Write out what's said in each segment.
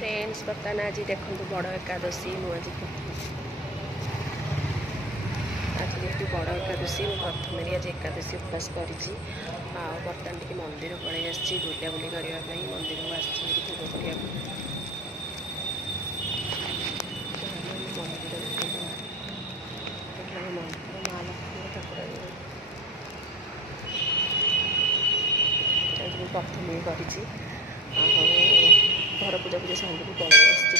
Friends बर्तमान आज देखो बड़ एकादशी आज जेहतु बड़ एकादशी प्रथम आज एकादशी उपवास कर बर्तमान टी मंदिर पलि आसी बुलाबुली करने मंदिर को आसी भोग करा प्रथम कर घर पूजा पूजा सामने भी पलि आसी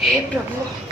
हे प्रभु।